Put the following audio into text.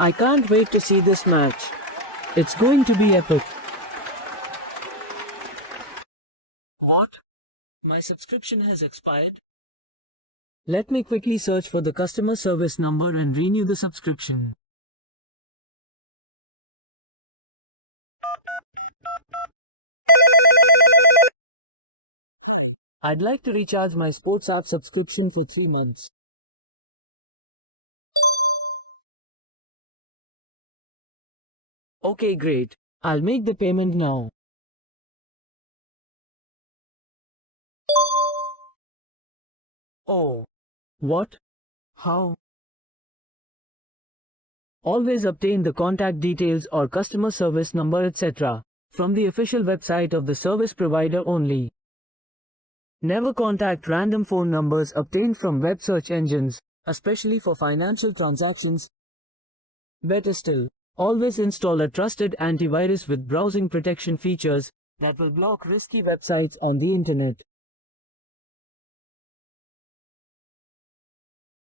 I can't wait to see this match. It's going to be epic. What? My subscription has expired? Let me quickly search for the customer service number and renew the subscription. I'd like to recharge my sports app subscription for 3 months. Okay, great. I'll make the payment now. Oh. What? How? Always obtain the contact details or customer service number etc. from the official website of the service provider only. Never contact random phone numbers obtained from web search engines, especially for financial transactions. Better still, always install a trusted antivirus with browsing protection features that will block risky websites on the internet.